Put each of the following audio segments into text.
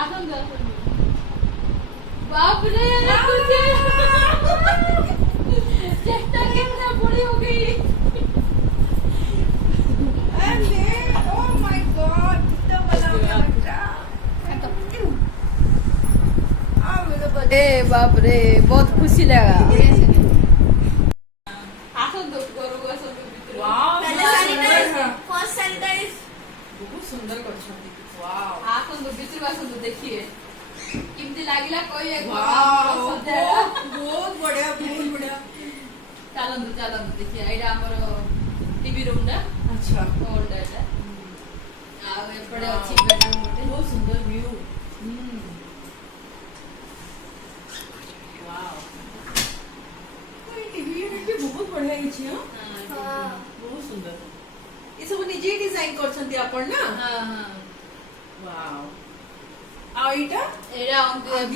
आसंदो बाप रे चेष्टा कितना बड़ी हो गई। अरे ओह माय गॉड कितना बड़ा हो गया बच्चा। ए बाप रे बहुत खुशी लगा। आसंदो करो आसंदो वाओ पहले सैनिटाइज फर्स्ट सैनिटाइज बहुत सुंदर करछंती। वाओ आसंदो बिचु आसंदो देखिए किमती लागिला कोई एक वाओ बहुत बढ़िया चलंदु चलंदु देखिए एटा हमर टीवी रूम ना अच्छा ओल्ड एटा आ एपड़े अछि बेडरूम गोटे बहुत सुंदर व्यू। वाओ कोई टीवी यूनिट भी बहुत बढ़िया हिची। हां बहुत सुंदर ये सब निजे डिजाइन करछंती आपण ना। हां हां वाओ आ इटा एटा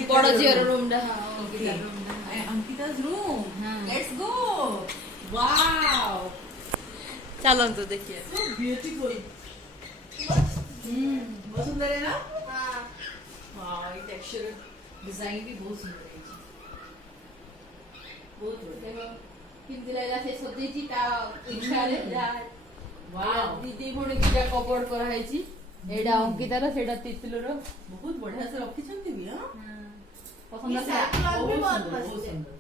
बड़ जियर रूम डा अंकिता रूम डा अंकिता's room हाँ। let's go wow चलंदु देखिए so beautiful बहुत सुंदर है ना। हां वाओ ये टेक्सचर डिजाइन भी बहुत सुंदर है बहुत बढ़िया। देखो किमती लागला से सजेची ता इच्छा रे वाओ दीदी भोणी किटा कवर्ड करा हैची एडा अंकितार सेडा तितलुर बहुत बढ़िया से रखी छंती भी। हां पसंद से बहुत सुंदर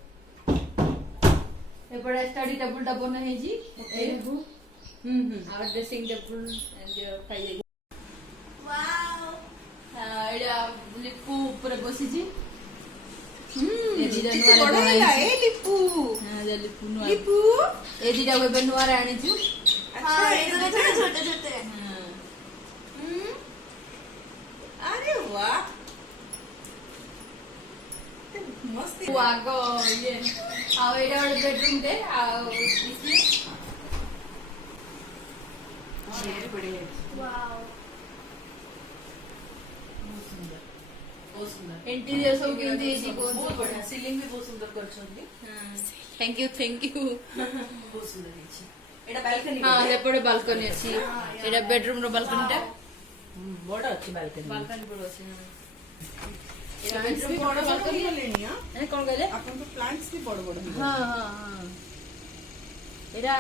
एपड़े स्टडी टेबल टा बने हैजी एबु और ड्रेसिंग टेबल एंड खाइए वाओ एडा लिपु ऊपर बसी जी ये कितने बड़ा है ये लिपू। हां जे लिपु नुआ लिपू ए दिटा वेबे नुआ रे आनी छु। अच्छा ये तो छोटे छोटे हां अरे वाह मस्त है। आगो ये आ एडा बेडरूम दे आ इसलिए ये भी बढ़िया है। वाओ बहुत सुंदर इंटीरियर सब किमती जी बहुत बढ़िया सीलिंग भी बहुत सुंदर करछंती। थैंक यू बहुत सुंदर है एटा बालकनी हां लेपड़े बालकनी अछि एडा बेडरूम रो बालकनी टा बड़ा अच्छी बालकनी बालकनी पर अछि एटा बेडरूम बड़ा बालकनी लेनी। हां ए कोन कहले आपन तो प्लांट्स भी बड़ बड़ है। हां हां हां एडा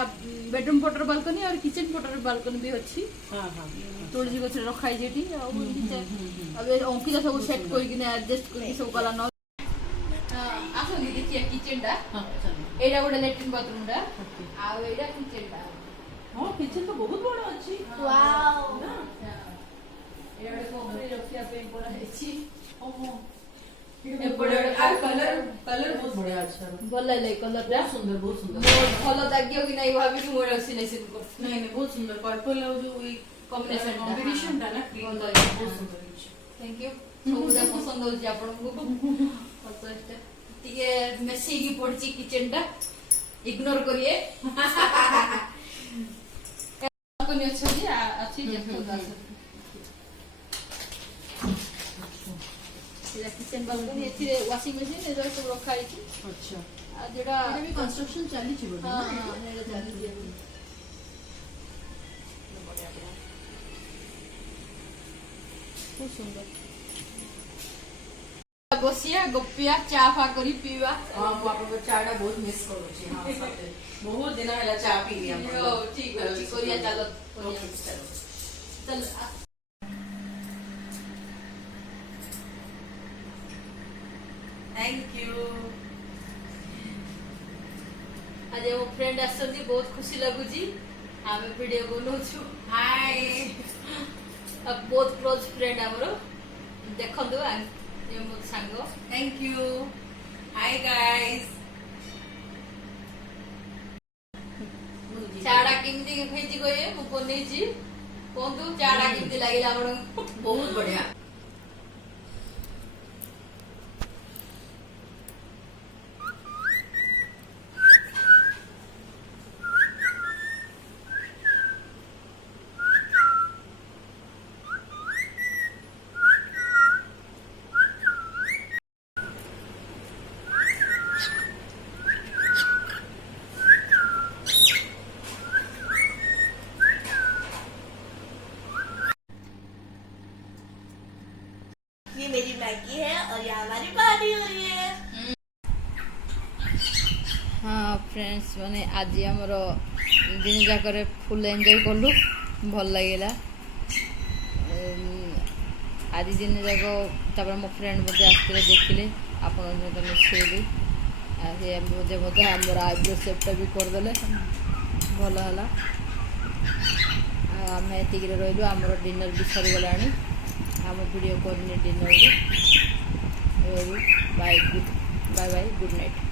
बेडरूम पटर बालकनी और किचन पटर बालकनी भी अछि। हां हां तुलसी गछ रखाई जेठी अब अंकिता सब सेट कोई कि एडजस्ट कोई सब कला न आसो नी देखिए किचन टा हां चलो एडा गोटे लैट्रिन बाथरूम टा आ एडा किचन टा हां किचन तो बहुत बड़ा अच्छी। वाओ एडा गोटे कोठरी रखिया पे बड़ा हेची ओहो ए बड़ा कलर कलर बहुत बढ़िया अच्छा भल लागले कलर टा बहुत सुंदर भल दागियो कि नहीं भाभी कि मोर सिलेक्शन को नहीं नहीं बहुत सुंदर पर्पल और जो ये कॉम्बिनेशन टा ना बहुत बहुत सुंदर है। थैंक यू सबुदा पसंद होची आपन को फर्स्ट टिके मेसी की पड़ची किचन टा इग्नोर करिए कोनी अच्छा जी अच्छी देखो दास ये किचन बालकनी एथि वॉशिंग मशीन ए सब रखा है छी। अच्छा आ जेडा ये भी कंस्ट्रक्शन चली छी बोल। हां हां नेरे चली जी खूब सुंदर बसिया गपिया चा फा करी पीवा हां बाप रे चाटा बहुत मिस करू छी। हां सते बहुत दिन होला चा पी लिया ओ ठीक अछि कोरिया चलो ओके चलो चल थैंक यू। आज मो फ्रेंड आसती बहुत खुशी लगुची आम वीडियो बनाऊँ हाय बहुत क्लोज फ्रेंड आमर देखु मो सांग थैंक यू हाय गाइस चाड़ा केमती खाई कहे मुझे बनई कहतु चाड़ा केमती लगे बहुत बढ़िया। मेरी मैगी है और यहाँ हमारी पार्टी हो रही है। हाँ फ्रेंड्स माने आज आमर दिन जाक फुल एंजॉय कलु भल लगे आज दिन जाक मो फ्रेंड मत आसते देखिले आप मिसेली मजे मजे आमर आईब्रो सेपटा भी करदे भल है आम एति रही आमर डिनर भी सरीगला आम वीडियो करनी डिनर बाय बाय गुड नाइट।